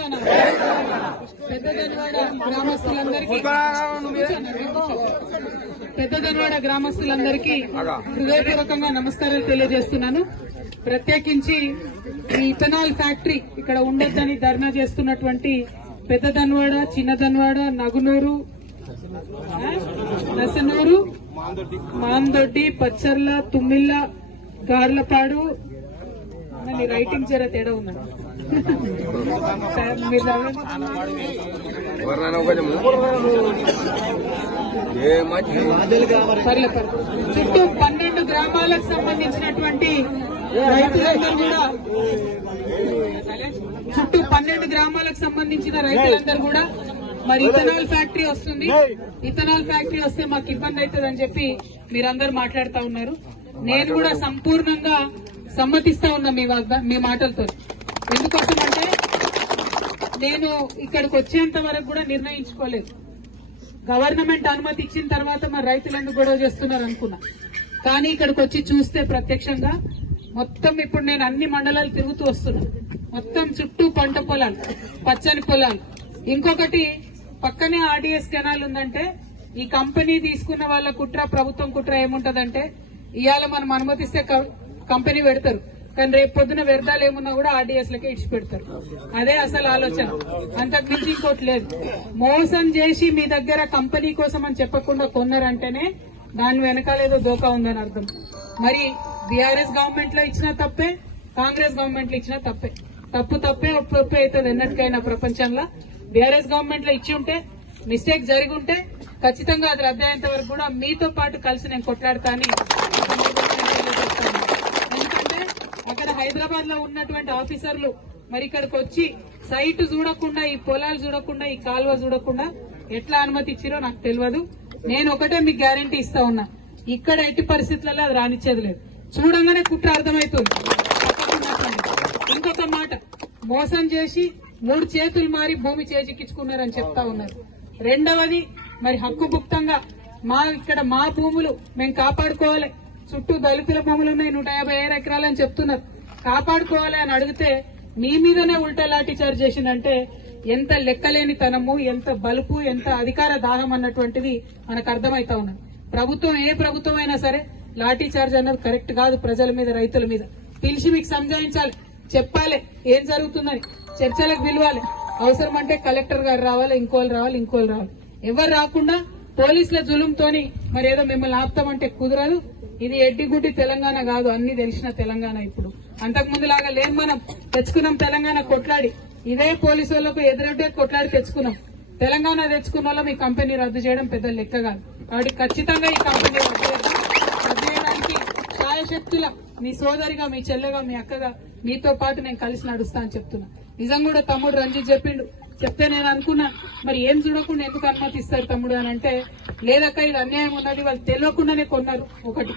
తెలంగాణ. పెద్దదన్వాడ గ్రామస్తులందరికీ హృదయపూర్వకంగా నమస్కారాలు తెలియజేస్తున్నాను. ప్రత్యేకించి ఈ ఇథనాల్ ఫ్యాక్టరీ ఇక్కడ ఉండొద్దని ధర్నా చేస్తున్నటువంటి పెద్దదన్వాడ, చిన్నదన్వాడ, నగునూరు, నసనూరు, మాందొడ్డి, పచ్చర్ల, తుమ్మిళ్ళ, గార్లపాడు, రైటింగ్ జర తేడా ఉన్నది. చుట్టూ 12 గ్రామాలకు సంబంధించినటువంటి రైతులందరూ కూడా మరి ఇథనాల్ ఫ్యాక్టరీ వస్తుంది, ఇథనాల్ ఫ్యాక్టరీ వస్తే మాకు ఇబ్బంది అవుతుందని చెప్పి మీరందరూ మాట్లాడుతూ ఉన్నారు. నేను కూడా సంపూర్ణంగా సమ్మతిస్తా ఉన్నా మీ మాటలతో. ఎందుకోసం అంటే నేను ఇక్కడికి వచ్చేంత వరకు కూడా నిర్ణయించుకోలేదు. గవర్నమెంట్ అనుమతి ఇచ్చిన తర్వాత మరి రైతులందరూ గొడవ చేస్తున్నారు అనుకున్నా. కానీ ఇక్కడికి వచ్చి చూస్తే ప్రత్యక్షంగా మొత్తం ఇప్పుడు నేను అన్ని మండలాలు తిరుగుతూ వస్తున్నా. మొత్తం చుట్టూ పంట పొలాలు, పచ్చని పొలాలు. ఇంకొకటి పక్కనే ఆర్డీఎస్ కెనాల్ ఉందంటే ఈ కంపెనీ తీసుకున్న వాళ్ళ కుట్ర, ప్రభుత్వం కుట్ర ఏముంటదంటే ఇవాళ మనం అనుమతిస్తే కంపెనీ పెడతారు, కానీ రేపు పొద్దున వ్యర్థాలు ఏమున్నా కూడా ఆర్డీఎస్ లకే ఇచ్చి పెడతారు. అదే అసలు ఆలోచన, అంతకుమించి ఇంకోటి లేదు. మోసం చేసి మీ దగ్గర కంపెనీ కోసం అని చెప్పకుండా కొన్నారంటేనే దాని వెనకాలేదో దోకా ఉందని అర్థం. మరి బీఆర్ఎస్ గవర్నమెంట్ లో ఇచ్చినా తప్పే, కాంగ్రెస్ గవర్నమెంట్ లో ఇచ్చినా తప్పే. తప్పే ఒప్పే అవుతుంది ఎన్నటికైనా ప్రపంచంలో. బీఆర్ఎస్ గవర్నమెంట్ లో ఇచ్చి ఉంటే, మిస్టేక్ జరిగి ఉంటే ఖచ్చితంగా అది రద్దయ్యేంత వరకు కూడా మీతో పాటు కలిసి నేను కొట్లాడతా అని. ఎందుకంటే అక్కడ హైదరాబాద్ లో ఉన్నటువంటి ఆఫీసర్లు మరి ఇక్కడికి వచ్చి సైట్ చూడకుండా, ఈ పొలాలు చూడకుండా, ఈ కాలువ చూడకుండా ఎట్లా అనుమతి ఇచ్చిరో నాకు తెలియదు. నేను ఒకటే మీకు గ్యారంటీ ఇస్తా ఉన్నా, ఇక్కడ ఎట్టి పరిస్థితులలో అది రానిచ్చేది లేదు. చూడంగానే కుట్ర అర్థమవుతుంది. ఇంకొక మాట, మోసం చేసి 3 చేతులు మారి భూమి చేజిక్కించుకున్నారని చెప్తా ఉన్నారు. రెండవది మరి హక్కుభుక్తంగా ఇక్కడ మా భూములు మేము కాపాడుకోవాలి, చుట్టూ దళితుల భూములు ఉన్నాయి 157 ఎకరాలని చెప్తున్నారు, కాపాడుకోవాలి అని అడిగితే మీ మీదనే ఉల్టా లాఠీ చార్జ్ చేసిందంటే ఎంత లెక్కలేని తనము, ఎంత బలుపు, ఎంత అధికార దాహం అన్నటువంటిది మనకు అర్థమైతా ఉన్నది. ప్రభుత్వం ఏ ప్రభుత్వం అయినా సరే లాఠీ చార్జ్ అన్నది కరెక్ట్ కాదు. ప్రజల మీద, రైతుల మీద పిలిచి మీకు సంజాయించాలి, చెప్పాలి ఏం జరుగుతుందని, చర్చలకు పిలవాలి. అవసరం అంటే కలెక్టర్ గారు రావాలి, ఇంకోళ్ళు రావాలి. ఎవరు రాకుండా పోలీసుల జులుంతోని మరి ఏదో మిమ్మల్ని ఆపుతామంటే కుదరదు. ఇది ఎడ్డిగుడ్డి తెలంగాణ కాదు, అన్ని తెలిసిన తెలంగాణ. ఇప్పుడు అంతకుముందు లాగా లేదు. మనం తెచ్చుకున్నాం తెలంగాణ కొట్లాడి, ఇదే పోలీసు వాళ్లకు ఎదురొడ్డే కొట్లాడి తెచ్చుకున్నాం తెలంగాణ. తెచ్చుకున్న వాళ్ళ మీ కంపెనీ రద్దు చేయడం పెద్ద లెక్క కాదు. కాబట్టి ఖచ్చితంగా ఈ కంపెనీ రద్దు చేయడానికి శాయశక్తుల మీ సోదరిగా, మీ చెల్లెగా, మీ అక్కగా మీతో పాటు నేను కలిసి నడుస్తా అని చెప్తున్నా. నిజం కూడా తమ్ముడు రంజిత్ చెప్తే నేను అనుకున్నా మరి ఏం చూడకుండా ఎందుకు అనుమతిస్తారు తమ్ముడు అని అంటే, లేదక్క ఇది అన్యాయం ఉన్నది, వాళ్ళు తెలియకుండానే కొన్నారు. 1,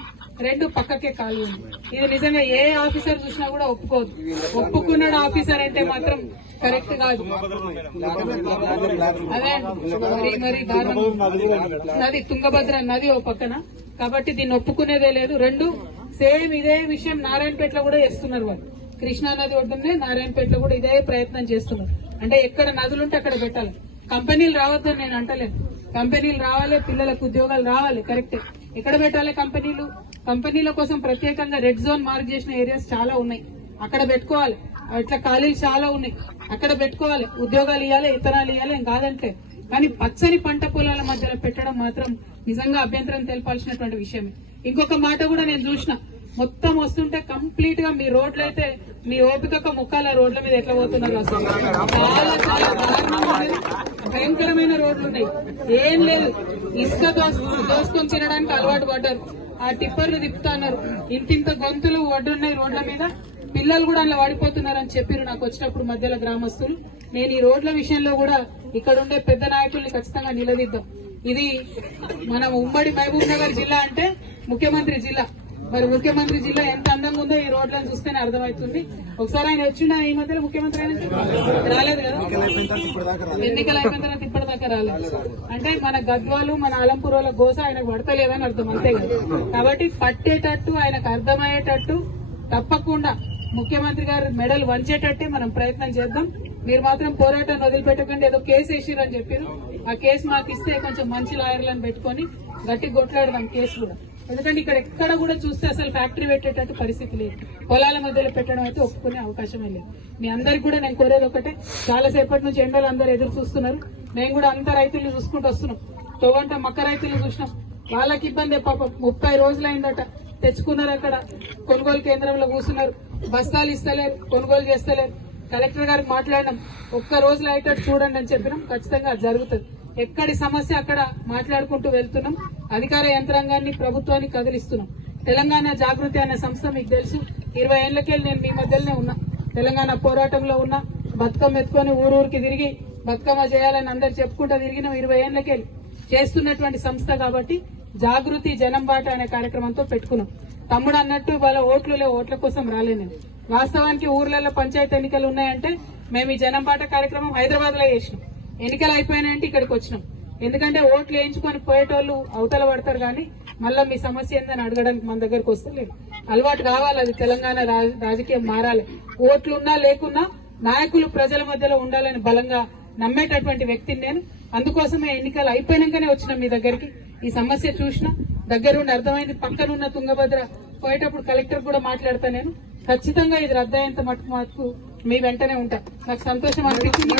2 పక్కకే కాలు ఉంది. ఇది నిజంగా ఏ ఆఫీసర్ చూసినా కూడా ఒప్పుకోదు. ఒప్పుకున్నాడు ఆఫీసర్ అంటే మాత్రం కరెక్ట్ కాదు. అదే మరి నది తుంగభద్ర నది ఓ పక్కన, కాబట్టి దీన్ని ఒప్పుకునేదే లేదు. 2 సేమ్ ఇదే విషయం నారాయణపేటలో కూడా చేస్తున్నారు వాళ్ళు. కృష్ణా నది ఒడ్డునే నారాయణపేటలో కూడా ఇదే ప్రయత్నం చేస్తున్నారు. అంటే ఎక్కడ నదులుంటే అక్కడ పెట్టాలి. కంపెనీలు రావద్దని నేను అంటలేదు, కంపెనీలు రావాలి, పిల్లలకు ఉద్యోగాలు రావాలి, కరెక్టే. ఎక్కడ పెట్టాలి కంపెనీల కోసం ప్రత్యేకంగా రెడ్ జోన్ మార్క్ చేసిన ఏరియాస్ చాలా ఉన్నాయి, అక్కడ పెట్టుకోవాలి. ఇట్లా ఖాళీలు చాలా ఉన్నాయి, అక్కడ పెట్టుకోవాలి. ఉద్యోగాలు ఇవ్వాలి, ఇతరాలు ఇవ్వాలి, ఏం కాదంటే. కానీ పచ్చని పంట పొలాల మధ్యలో పెట్టడం మాత్రం నిజంగా అభ్యంతరం తెలపాల్సినటువంటి విషయమే. ఇంకొక మాట కూడా నేను చూసిన, మొత్తం వస్తుంటే కంప్లీట్ గా మీ రోడ్లు అయితే మీ ఓపిక ముక్కాల రోడ్ల మీద ఎట్లా పోతున్నారు అసలు. చాలా భయంకరమైన రోడ్లు ఉన్నాయి. ఏం లేదు, ఇసుక దోసుకొని తినడానికి అలవాటు పడ్డారు. ఆ టిప్పర్లు తిప్పుతున్నారు, ఇంతింత గొంతులు వడ్డున్నాయి రోడ్ల మీద. పిల్లలు కూడా అలా వాడిపోతున్నారని చెప్పారు నాకు వచ్చినప్పుడు మధ్యలో గ్రామస్తులు. నేను ఈ రోడ్ల విషయంలో కూడా ఇక్కడ ఉండే పెద్ద నాయకుల్ని ఖచ్చితంగా నిలదీద్దాం. ఇది మన ఉమ్మడి మహబూబ్ నగర్ జిల్లా అంటే ముఖ్యమంత్రి జిల్లా. మరి ముఖ్యమంత్రి జిల్లా ఎంత అందంగా ఉందో ఈ రోడ్లను చూస్తేనే అర్థమవుతుంది. ఒకసారి ఆయన వచ్చిండ ఈ మధ్యలో ముఖ్యమంత్రి అయినా రాలేదు కదా, ఎన్నికలు అయిపోయిన తర్వాత ఇప్పటిదాకా రాలేదు. అంటే మన గద్వాలు, మన అలంపూర్ల గోస ఆయనకు పడతలేదని అర్థం, అంతే కదా. కాబట్టి పట్టేటట్టు, ఆయనకు అర్థమయ్యేటట్టు తప్పకుండా ముఖ్యమంత్రి గారు మెడలు వంచేటట్టే మనం ప్రయత్నం చేద్దాం. మీరు మాత్రం పోరాటాన్ని వదిలిపెట్టకండి. ఏదో కేసు వేసిరని చెప్పారు, ఆ కేసు మాకు ఇస్తే కొంచెం మంచి లాయర్లను పెట్టుకొని గట్టి కొట్లాడదాం కేసు కూడా. ఎందుకంటే ఇక్కడ ఎక్కడ కూడా చూస్తే అసలు ఫ్యాక్టరీ పెట్టేటట్టు పరిస్థితి లేదు. పొలాల మధ్యలో పెట్టడం అయితే ఒప్పుకునే అవకాశమే లేదు. మీ అందరికి కూడా నేను కోరేది ఒకటే, చాలా సేపటి నుంచి ఎండలు అందరూ ఎదురు చూస్తున్నారు. మేము కూడా అంత రైతులు చూసుకుంటూ వస్తున్నాం. తోవంట మక్క రైతులు చూసినాం, వాళ్ళకి ఇబ్బంది పాపం. 30 రోజులైందట, తెచ్చుకున్నారు, అక్కడ కొనుగోలు కేంద్రంలో కూర్చున్నారు, బస్తాలు ఇస్తలేరు, కొనుగోలు చేస్తలేరు. కలెక్టర్ గారికి మాట్లాడినాం, ఒక్క రోజులో అయ్యేటట్టు చూడండి అని చెప్పినాం. ఖచ్చితంగా అది జరుగుతుంది. ఎక్కడి సమస్య అక్కడ మాట్లాడుకుంటూ వెళ్తున్నాం. అధికార యంత్రాంగాన్ని, ప్రభుత్వాన్ని కదిలిస్తున్నాం. తెలంగాణ జాగృతి అనే సంస్థ మీకు తెలుసు, 20 ఏళ్లకెళ్ళి నేను మీ మధ్యలోనే ఉన్నా. తెలంగాణ పోరాటంలో ఉన్నా, బతుకమ్మ ఎత్తుకొని ఊరూరికి తిరిగి బతుకమ్మ చేయాలని అందరు చెప్పుకుంటూ తిరిగినాం. 20 ఏళ్లకెళ్ళి చేస్తున్నటువంటి సంస్థ కాబట్టి జాగృతి జనం బాట అనే కార్యక్రమంతో పెట్టుకున్నాం. తమ్ముడు అన్నట్టు వాళ్ళ ఓట్లు లేవు, ఓట్ల కోసం రాలే నేను. వాస్తవానికి ఊర్లలో పంచాయతీ ఎన్నికలు ఉన్నాయంటే మేము ఈ జనం బాట కార్యక్రమం హైదరాబాద్ లో చేసినాం. ఎన్నికలు అయిపోయినాయంటే ఇక్కడికి వచ్చినాం. ఎందుకంటే ఓట్లు వేయించుకొని పోయేటోళ్ళు అవతల పడతారు, కానీ మళ్ళీ మీ సమస్య ఏందని అడగడానికి మన దగ్గరకు వస్తలేదు. అలవాటు కావాలి, అది తెలంగాణ రాజకీయం మారాలి. ఓట్లున్నా లేకున్నా నాయకులు ప్రజల మధ్యలో ఉండాలని బలంగా నమ్మేటటువంటి వ్యక్తిని నేను. అందుకోసమే ఎన్నికలు అయిపోయినాకనే వచ్చిన మీ దగ్గరికి. ఈ సమస్య చూసిన దగ్గరుండి అర్థమైంది. పక్కనున్న తుంగభద్ర పోయేటప్పుడు కలెక్టర్ కూడా మాట్లాడతా నేను. ఖచ్చితంగా ఇది రద్దయ్యేంత మటుకు మీ వెంటనే ఉంటా. నాకు సంతోషం అనిపించింది.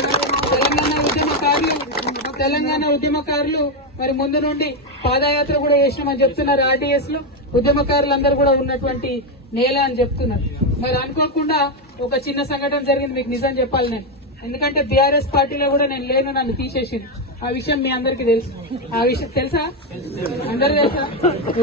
తెలంగాణ ఉద్యమకారులు మరి ముందు నుండి పాదయాత్ర కూడా చేసినామని చెప్తున్నారు. ఆర్డీఎస్ లో ఉద్యమకారులందరూ కూడా ఉన్నటువంటి నేల అని చెప్తున్నారు. మరి అనుకోకుండా ఒక చిన్న సంఘటన జరిగింది, మీకు నిజం చెప్పాలి నేను. ఎందుకంటే బీఆర్ఎస్ పార్టీలో కూడా నేను లేను, నన్ను తీసేసింది. ఆ విషయం మీ అందరికీ తెలుసు. ఆ విషయం తెలుసా? అందరూ తెలుసా?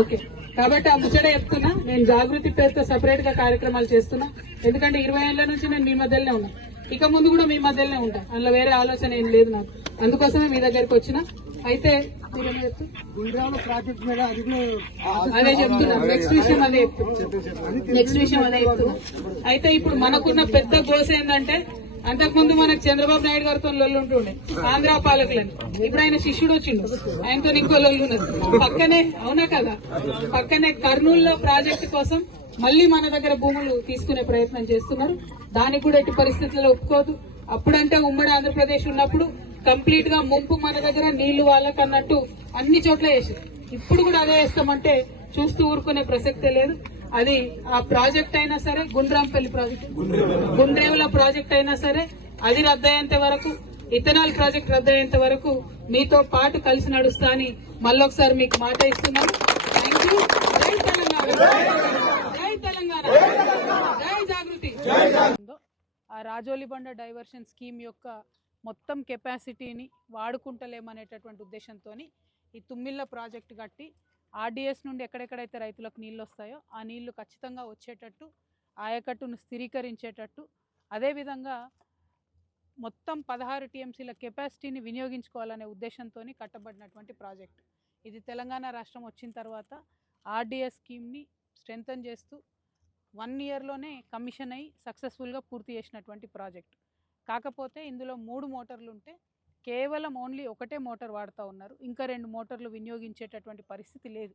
ఓకే. కాబట్టి ఆ ముచ్చట చెప్తున్నా. నేను జాగృతి పేరుతో సపరేట్ గా కార్యక్రమాలు చేస్తున్నా. ఎందుకంటే 20 ఏళ్ల నుంచి నేను మీ మధ్యలోనే ఉన్నా, ఇక ముందు కూడా మీ మధ్యలోనే ఉంటా. అందులో వేరే ఆలోచన ఏం లేదు నాకు. అందుకోసమే మీ దగ్గరకు వచ్చిన. అయితే అదే చెప్తున్నా, నెక్స్ట్ విషయం అదే చెప్తున్నా. అయితే ఇప్పుడు మనకున్న పెద్ద గోస ఏంటంటే, అంతకుముందు మనకు చంద్రబాబు నాయుడు గారితో లొల్లు ఉంటుండే ఆంధ్ర పాలకులని. ఇప్పుడు ఆయన శిష్యుడు వచ్చిండు, ఆయనతో ఇంకో లొల్లు ఉన్నది. పక్కనే, అవునా కదా, పక్కనే కర్నూలులో ప్రాజెక్టు కోసం మళ్లీ మన దగ్గర భూములు తీసుకునే ప్రయత్నం చేస్తున్నారు. దానికి కూడా ఎట్టి పరిస్థితుల్లో ఒప్పుకోదు. అప్పుడంటే ఉమ్మడి ఆంధ్రప్రదేశ్ ఉన్నప్పుడు కంప్లీట్ గా ముంపు మన దగ్గర, నీళ్లు వాళ్ళకన్నట్టు అన్ని చోట్ల వేసారు. ఇప్పుడు కూడా అదే వేస్తామంటే చూస్తూ ఊరుకునే ప్రసక్తే లేదు. అది ఆ ప్రాజెక్ట్ అయినా సరే, గుండ్రాంపల్లి ప్రాజెక్ట్, గుండ్రేవుల ప్రాజెక్ట్ అయినా సరే, అది రద్దయ్యేంత వరకు, ఇథనాల్ ప్రాజెక్ట్ రద్దయ్యేంత వరకు మీతో పాటు కలిసి నడుస్తా అని మళ్ళొకసారి మీకు మాట ఇస్తున్నాను. Thank you. జై తెలంగాణ, జై తెలంగాణ, జై జాగృతి. ఆ రాజోలిబండ డైవర్షన్ స్కీమ్ యొక్క మొత్తం కెపాసిటీని వాడుకుంటలేమనేటటువంటి ఉద్దేశంతో ఈ తుమ్మిళ్ళ ప్రాజెక్టు కట్టి ఆర్డీఎస్ నుండి ఎక్కడెక్కడైతే రైతులకు నీళ్ళు వస్తాయో ఆ నీళ్లు ఖచ్చితంగా వచ్చేటట్టు, ఆయకట్టును స్థిరీకరించేటట్టు, అదేవిధంగా మొత్తం 16 టీఎంసీల కెపాసిటీని వినియోగించుకోవాలనే ఉద్దేశంతో కట్టబడినటువంటి ప్రాజెక్టు. ఇది తెలంగాణ రాష్ట్రం వచ్చిన తర్వాత ఆర్డీఎస్ స్కీమ్ని స్ట్రెంథన్ చేస్తూ 1 ఇయర్లోనే కమిషన్ అయ్యి సక్సెస్ఫుల్గా పూర్తి చేసినటువంటి ప్రాజెక్టు. కాకపోతే ఇందులో 3 మోటార్లు ఉంటే కేవలం ఓన్లీ ఒకటే మోటార్ వాడుతూ ఉన్నారు. ఇంకా 2 మోటార్లు వినియోగించేటటువంటి పరిస్థితి లేదు.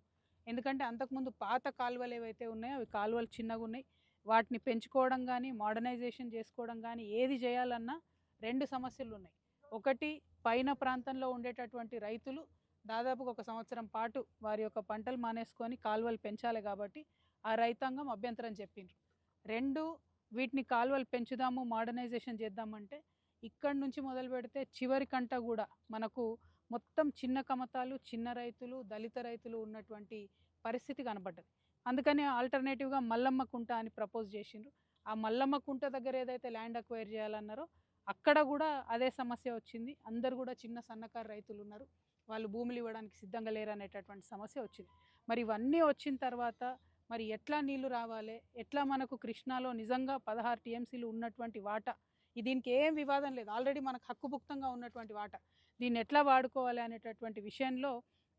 ఎందుకంటే అంతకుముందు పాత కాలువలు ఏవైతే ఉన్నాయో అవి కాలువలు చిన్నగా ఉన్నాయి. వాటిని పెంచుకోవడం కానీ, మోడర్నైజేషన్ చేసుకోవడం కానీ, ఏది చేయాలన్నా 2 సమస్యలు ఉన్నాయి. ఒకటి, పైన ప్రాంతంలో ఉండేటటువంటి రైతులు దాదాపుగా 1 సంవత్సరం పాటు వారి యొక్క పంటలు మానేసుకొని కాలువలు పెంచాలి కాబట్టి ఆ రైతాంగం అభ్యంతరం చెప్పిండ్రు. 2, వీటిని కాలువలు పెంచుదాము, మోడర్నైజేషన్ చేద్దామంటే ఇక్కడి నుంచి మొదలు పెడితే చివరి కంట కూడా మనకు మొత్తం చిన్న కమతాలు, చిన్న రైతులు, దళిత రైతులు ఉన్నటువంటి పరిస్థితి కనబడ్డది. అందుకని ఆల్టర్నేటివ్గా మల్లమ్మ కుంట అని ప్రపోజ్ చేసిండ్రు. ఆ మల్లమ్మ కుంట దగ్గర ఏదైతే ల్యాండ్ అక్వైర్ చేయాలన్నారో అక్కడ కూడా అదే సమస్య వచ్చింది. అందరు కూడా చిన్న సన్నకారు రైతులు ఉన్నారు, వాళ్ళు భూములు ఇవ్వడానికి సిద్ధంగా లేరు అనేటటువంటి సమస్య వచ్చింది. మరి ఇవన్నీ వచ్చిన తర్వాత మరి ఎట్లా నీళ్లు రావాలి, ఎట్లా మనకు కృష్ణాలో నిజంగా 16 టీఎంసీలు ఉన్నటువంటి వాటా, దీనికి ఏం వివాదం లేదు, ఆల్రెడీ మనకు హక్కుభుక్తంగా ఉన్నటువంటి వాటా, దీన్ని ఎట్లా వాడుకోవాలి అనేటటువంటి విషయంలో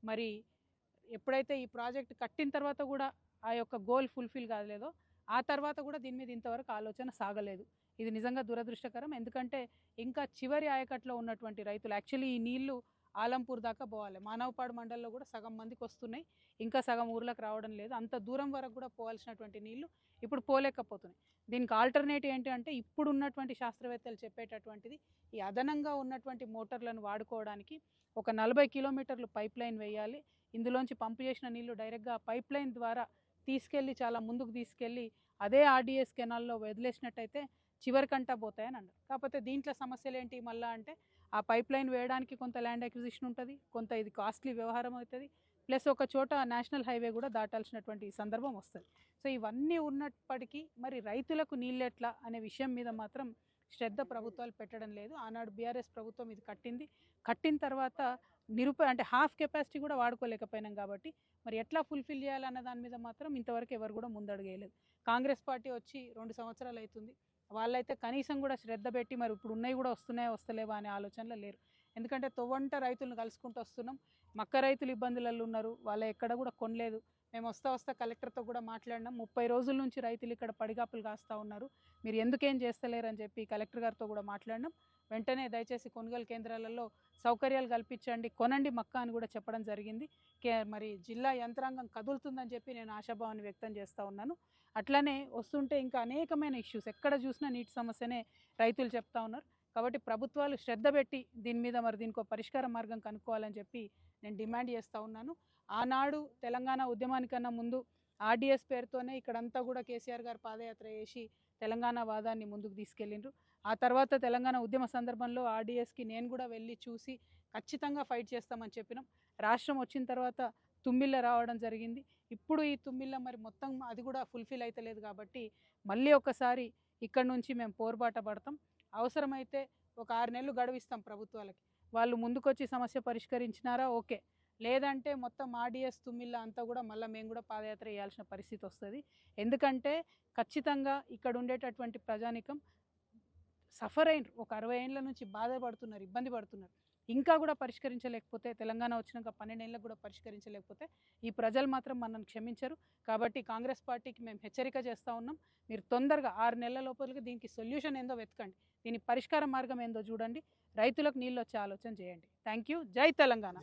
మరి ఎప్పుడైతే ఈ ప్రాజెక్ట్ కట్టిన తర్వాత కూడా ఆ యొక్క గోల్ ఫుల్ఫిల్ కాలేదో ఆ తర్వాత కూడా దీని మీద ఇంతవరకు ఆలోచన సాగలేదు. ఇది నిజంగా దురదృష్టకరం. ఎందుకంటే ఇంకా చివరి ఆయకట్లో ఉన్నటువంటి రైతులు, యాక్చువల్లీ ఈ నీళ్లు ఆలంపూర్ దాకా పోవాలి. మానవపాడు మండలంలో కూడా సగం మందికి వస్తున్నాయి, ఇంకా సగం ఊర్లకు రావడం లేదు. అంత దూరం వరకు కూడా పోవాల్సినటువంటి నీళ్లు ఇప్పుడు పోలేకపోతున్నాయి. దీనికి ఆల్టర్నేటివ్ ఏంటి అంటే ఇప్పుడు ఉన్నటువంటి శాస్త్రవేత్తలు చెప్పేటటువంటిది ఈ అదనంగా ఉన్నటువంటి మోటార్లను వాడుకోవడానికి ఒక 40 కిలోమీటర్లు పైప్ లైన్ వేయాలి. ఇందులోంచి పంపు చేసిన నీళ్లు డైరెక్ట్గా పైప్ లైన్ ద్వారా తీసుకెళ్ళి చాలా ముందుకు తీసుకెళ్ళి అదే ఆర్డీఎస్ కెనాల్లో వదిలేసినట్టయితే చివరికంటా పోతాయని అన్నారు. కాకపోతే దీంట్లో సమస్యలు ఏంటి మళ్ళీ అంటే ఆ పైప్ లైన్ వేయడానికి కొంత ల్యాండ్ అక్విజిషన్ ఉంటుంది, కొంత ఇది కాస్ట్లీ వ్యవహారం అవుతుంది, ప్లస్ ఒక చోట నేషనల్ హైవే కూడా దాటాల్సినటువంటి సందర్భం వస్తుంది. సో ఇవన్నీ ఉన్నప్పటికీ మరి రైతులకు నీళ్ళెట్లా అనే విషయం మీద మాత్రం శ్రద్ధ ప్రభుత్వాలు పెట్టడం లేదు. ఆనాడు బీఆర్ఎస్ ప్రభుత్వం ఇది కట్టిన తర్వాత అంటే హాఫ్ కెపాసిటీ కూడా వాడుకోలేకపోయినాం కాబట్టి మరి ఎట్లా ఫుల్ఫిల్ చేయాలన్న దాని మీద మాత్రం ఇంతవరకు ఎవరు కూడా ముందడుగేయలేదు. కాంగ్రెస్ పార్టీ వచ్చి 2 సంవత్సరాలు అవుతుంది, వాళ్ళైతే కనీసం కూడా శ్రద్ధ పెట్టి మరి ఇప్పుడు ఉన్నాయి కూడా వస్తున్నాయా వస్తలేవా అనే ఆలోచనలో లేరు. ఎందుకంటే తొవ్వంట రైతులను కలుసుకుంటూ వస్తున్నాం, మక్క రైతులు ఇబ్బందులలో ఉన్నారు, వాళ్ళ ఎక్కడ కూడా కొనలేదు. మేము వస్తా కలెక్టర్తో కూడా మాట్లాడినాం, 30 రోజుల నుంచి రైతులు ఇక్కడ పడిగాపులు కాస్తూ ఉన్నారు, మీరు ఎందుకేం చేస్తలేరు అని చెప్పి కలెక్టర్ గారితో కూడా మాట్లాడినాం. వెంటనే దయచేసి కొనుగోలు కేంద్రాలలో సౌకర్యాలు కల్పించండి, కొనండి మక్క అని కూడా చెప్పడం జరిగింది. మరి జిల్లా యంత్రాంగం కదులుతుందని చెప్పి నేను ఆశాభావాన్ని వ్యక్తం చేస్తూ ఉన్నాను. అట్లనే వస్తుంటే ఇంకా అనేకమైన ఇష్యూస్ ఎక్కడ చూసినా నీటి సమస్యనే రైతులు చెప్తా ఉన్నారు. కాబట్టి ప్రభుత్వాలు శ్రద్ధ పెట్టి దీని మీద మరి దీనికి ఒక పరిష్కార మార్గం కనుక్కోవాలని చెప్పి నేను డిమాండ్ చేస్తూ ఉన్నాను. ఆనాడు తెలంగాణ ఉద్యమానికన్నా ముందు ఆర్డీఎస్ పేరుతోనే ఇక్కడంతా కూడా కేసీఆర్ గారు పాదయాత్ర చేసి తెలంగాణ వాదాన్ని ముందుకు తీసుకెళ్ళిండ్రు. ఆ తర్వాత తెలంగాణ ఉద్యమ సందర్భంలో ఆర్డీఎస్కి నేను కూడా వెళ్ళి చూసి ఖచ్చితంగా ఫైట్ చేస్తామని చెప్పినాం. రాష్ట్రం వచ్చిన తర్వాత తుమ్మిళ్ళ రావడం జరిగింది. ఇప్పుడు ఈ తుమ్మిళ్ళ మరి మొత్తం అది కూడా ఫుల్ఫిల్ అవుతలేదు కాబట్టి మళ్ళీ ఒకసారి ఇక్కడ నుంచి మేము పోరుబాట పడతాం. అవసరమైతే ఒక 6 నెలలు గడువిస్తాం ప్రభుత్వాలకి, వాళ్ళు ముందుకొచ్చి సమస్య పరిష్కరించినారా ఓకే, లేదంటే మొత్తం ఆర్డీఎస్ తుమ్మిళ్ళ అంతా కూడా మళ్ళీ మేము కూడా పాదయాత్ర చేయాల్సిన పరిస్థితి వస్తుంది. ఎందుకంటే ఖచ్చితంగా ఇక్కడ ఉండేటటువంటి ప్రజానికం సఫర్ అయినరు, ఒక 60 ఏళ్ళ నుంచి బాధపడుతున్నారు, ఇబ్బంది పడుతున్నారు. ఇంకా కూడా పరిష్కరించలేకపోతే తెలంగాణ వచ్చినాక 12 ఏళ్ళకు కూడా పరిష్కరించలేకపోతే ఈ ప్రజలు మాత్రం మనల్ని క్షమించరు. కాబట్టి కాంగ్రెస్ పార్టీకి మేము హెచ్చరిక చేస్తూ ఉన్నాం, మీరు తొందరగా 6 నెలల లోపలికి దీనికి సొల్యూషన్ ఏందో వెతకండి, దీని పరిష్కార మార్గం ఏందో చూడండి, రైతులకు నీళ్ళు వచ్చే ఆలోచన చేయండి. Thank you. జై తెలంగాణ.